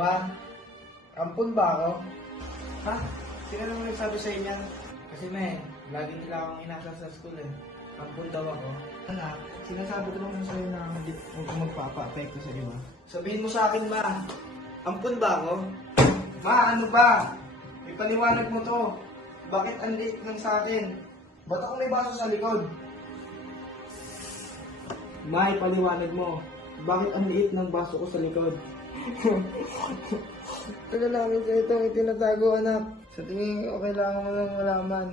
Ma, ampun ba ako? Ha? Sino naman nagsabi sa inyo? Kasi lagi nila akong inasal sa school eh. Ampun daw ako. Anak, sinasabi ko naman sa'yo na hindi ko magpapa-apekto sa iba. Sabihin mo sa akin, Ma, ampun ba ako? Ma, ano ba? Ipaliwanag mo to. Bakit ang liit ng sa akin? Ba't ako may baso sa likod? Ma, ipaliwanag mo. Bakit ang liit ng baso ko sa likod? Tagal namin sa itong itinatago, anak. Sa tingin ko, kailangan mo lang malaman.